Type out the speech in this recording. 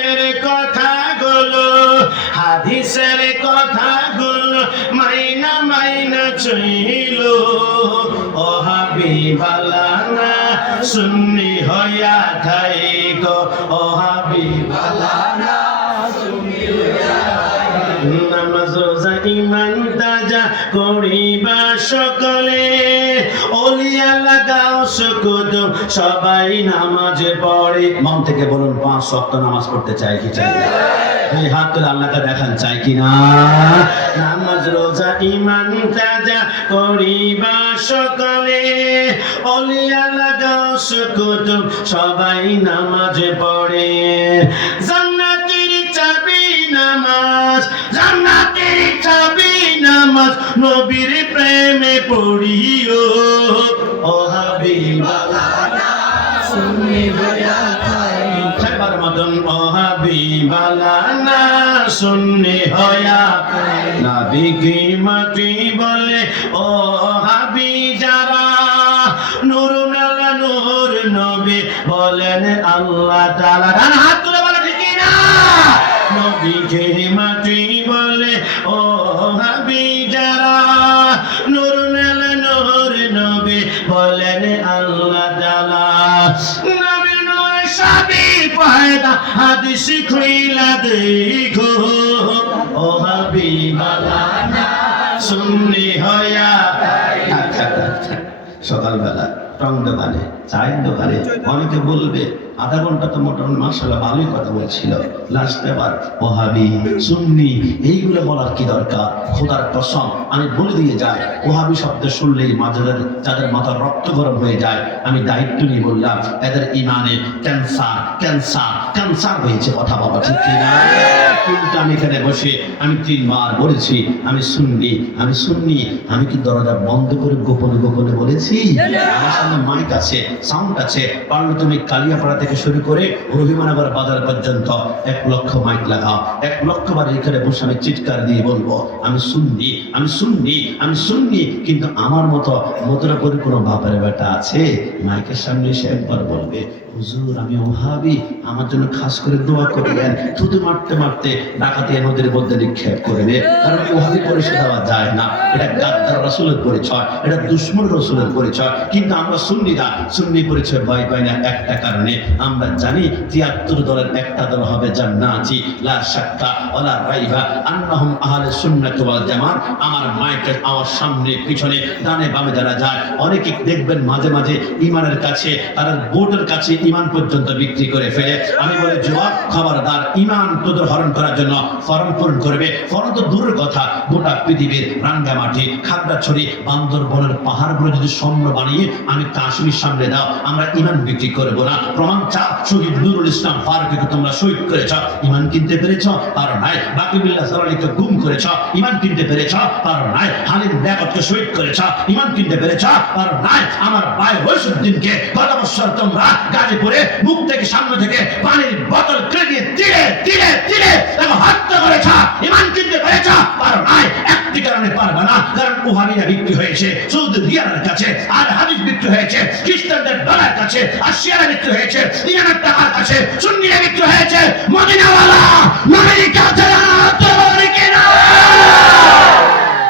কোরআনের কথাগুলো হাদিসের কথাগুলো মাইনা মাইনা চইল ও হাবিবালানা সুন্নি হইয়া থাইকো ও হাবিবালানা সুন্নি হইয়া নামাজ রোজা ঈমান তাজা করিবা সকলে ওলিয়া লাগাও সুকুদুম সবাই নামাজে পড়ে মন থেকে বলুন 5 ওয়াক্ত নামাজ পড়তে চাই কি চাই না এই হাত তুলে আল্লাহকে দেখান চাই কি না নামাজ রোজা ঈমান তাজা করিবা সকলে ওলিয়া লাগাও সুকুদুম সবাই নামাজে পড়ে জান্নাতের চাবি নামাজ জান্নাতের চাবি নামাজ নবীর প্রেমে পড়িও ও হাবিবালানা সুন্নি হইয়া থাইকো সেবার মতন ও হাবিবালানা সুন্নি হইয়া নবী কি মাটি বলে ও হাবি যারা নূরুন আলা নূর নবী বলেন আল্লাহ তাআলা হাত তুলে বলে ঠিক না নবী কে মাটি বলে ও হাবি যারা নূরুন আলা নূর নবী বলেন আল্লাহ তাআলা নবীর নূরে সবই পয়দা হাদিস খুইলা দেখো ও হাবিবালানা সুন্নি হইয়া সকালবেলা টং দোকানে চায়ের দোকানে অনেকে বলবে আধা ঘন্টা তো মোটামুটি মাশাআল্লাহ ভালোই কথা বলছিল লাস্টে আবার ওহাবি সুন্নি এইগুলো বলার কি দরকার খোদার কসম আমি বলে দিয়ে যাই ওহাবি শব্দ শুনলেই যাদের মাথার রক্ত গরম হয়ে যায় আমি দায়িত্ব নিয়ে বললাম এদের ইমানে ক্যান্সার হয়েছে কথা বলা ঠিক কিনা কিন্তু আমি এখানে বসে আমি 3 বার বলেছি আমি সুন্নি আমি কি দরজা বন্ধ করে গোপনে গোপনে বলেছি আমার সামনে মাইক আছে সাউন্ড আছে পারলে তুমি কালিয়াপাড়া থেকে শুরু করে রহিমানগর বাজার পর্যন্ত 1 লক্ষ মাইক লাগাও 1 লক্ষ বার এখানে বসে আমি চিৎকার দিয়ে বলবো আমি সুন্নি কিন্তু আমার মতো মধুরাপুরে কোনো বাপের বেটা আছে মাইকের সামনে এসে একবার বলবে হুজুর আমি ওহাবি আমার জন্য খাস করে দোয়া করিয়েন থুতু মারতে মারতে ডাকাতিয়া নদীর মধ্যে নিক্ষেপ করবে কারণ ওহাবি পরিচয় দেওয়া যায় না এটা গাদ্দার রাসূলের পরিচয় এটা দুশমন রাসূলের পরিচয় কিন্তু আমরা সুন্নি পরিচয় ভয় পাই না একটা কারণে আমরা জানি 73 দলের একটা দল হবে জান্নাতি লা শাক্কা ওয়ালা রাইবা আন্নাহুম আহলে সুন্নাত ওয়াল জামাত আমার মাইকের আমার সামনে পিছনে ডানে বামে যারা যায় অনেকে দেখবেন মাঝে মাঝে ইমানের কাছে তারা বোর্ডের কাছে ইমান পর্যন্ত বিক্রি করে ফেলে আমি বলি জবাব খবরদার ইমান তোদের হরণ করার জন্য ফরম পূরণ করবে ফরম তো দূরের কথা গোটা পৃথিবীর রাঙ্গামাটি খাগড়াছড়ি বান্দরবনের পাহাড়গুলো যদি স্বর্ণ বানিয়ে আমি কাশ্মীর সামনে দাও আমরা ইমান বিক্রি করবো না প্রমাণ চা শহীদ নুরুল ইসলাম ফারুকীকে তোমরা শহীদ করেছ ইমান কিনতে পেরেছ আর নাই বাকিবিল্লাহ সালালিকে গুম করেছ ইমান কিনতে পেরেছ আর নাই হালিম ব্যাগতকে শহীদ করেছ ইমান কিনতে পেরেছ আর নাই আমার ভাই হইসুদ্দিনকে গত বছর তোমরা গাজীপুরে মুখ থেকে সামনে থেকে পানির বোতল কিনে তীরে হত্যা করেছ ইমান কিনতে পেরেছ আর নাই একটি কারণে পারবে না কারণ ওহাবিরা বিক্রি হয়েছে সৌদি রিয়ালের কাছে আর হাদিস বিক্রি হয়েছে খ্রিস্টানদের ডলার কাছে আর শিয়ারা বিক্রি হয়েছে ইরানের টাকার কাছে সুন্নিরা বিক্রি হয়েছে মদিনাওয়ালা আমেরিকা যারা